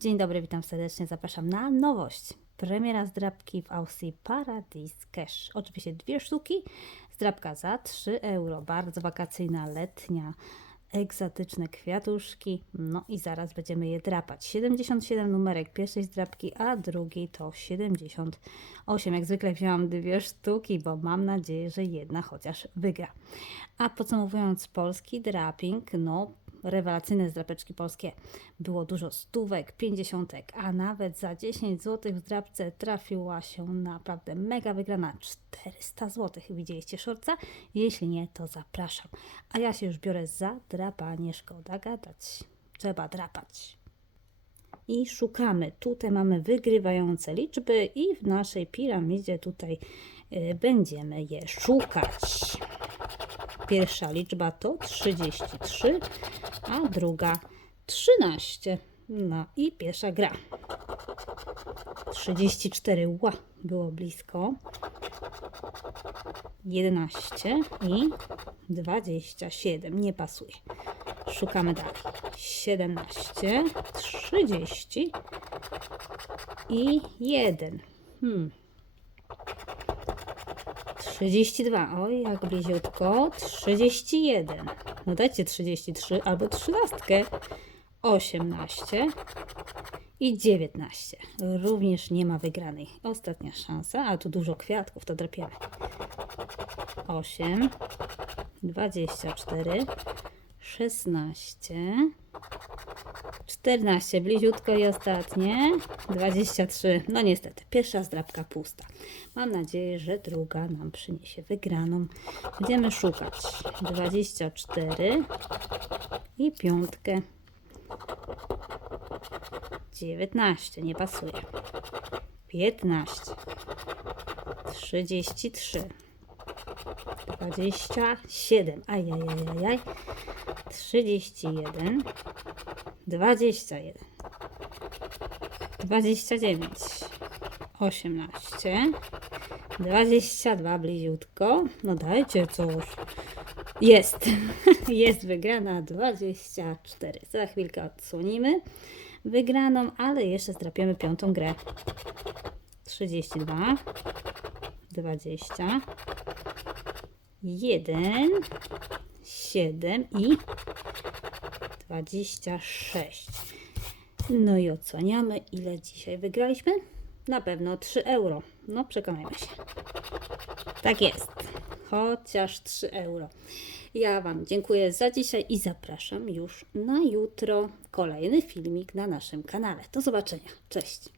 Dzień dobry, witam serdecznie, zapraszam na nowość. Premiera zdrabki w Aussie Paradise Cash. Oczywiście dwie sztuki, zdrabka za 3 euro, bardzo wakacyjna, letnia, egzotyczne kwiatuszki. No i zaraz będziemy je drapać. 77 numerek pierwszej zdrabki, a drugiej to 78. Jak zwykle wzięłam dwie sztuki, bo mam nadzieję, że jedna chociaż wygra. A podsumowując polski draping, no rewelacyjne zdrapeczki polskie. Było dużo stówek, pięćdziesiątek, a nawet za 10 zł w zdrapce trafiła się naprawdę mega wygrana 400 zł. Widzieliście szorca? Jeśli nie, to zapraszam. A ja się już biorę za drapanie, szkoda gadać. Trzeba drapać. I szukamy. Tutaj mamy wygrywające liczby i w naszej piramidzie tutaj y, będziemy je szukać. Pierwsza liczba to 33, a druga 13. No i pierwsza gra. 34, ła, było blisko. 11 i 27, nie pasuje. Szukamy dalej. 17, 30 i 1. Hmm. 32. Oj, jak bliziutko. 31. No dajcie 33 albo 13. 18 i 19. Również nie ma wygranej. Ostatnia szansa, a tu dużo kwiatków, to drapiemy. 8, 24, 16, 14, bliziutko i ostatnie, 23. No niestety, pierwsza zdrabka pusta. Mam nadzieję, że druga nam przyniesie wygraną. Będziemy szukać 24 i piątkę. 19, nie pasuje. 15, 33, 27, ajajajajaj, 31, 21, 29, 18, 22 bliziutko. No dajcie coś. Jest. Jest wygrana 24. Za chwilkę odsłonimy wygraną, ale jeszcze zdrapiemy piątą grę. 32, 20, 1, 7 i 26. No i oceniamy, ile dzisiaj wygraliśmy. Na pewno 3 euro. No, przekonajmy się. Tak jest. Chociaż 3 euro. Ja Wam dziękuję za dzisiaj i zapraszam już na jutro kolejny filmik na naszym kanale. Do zobaczenia. Cześć.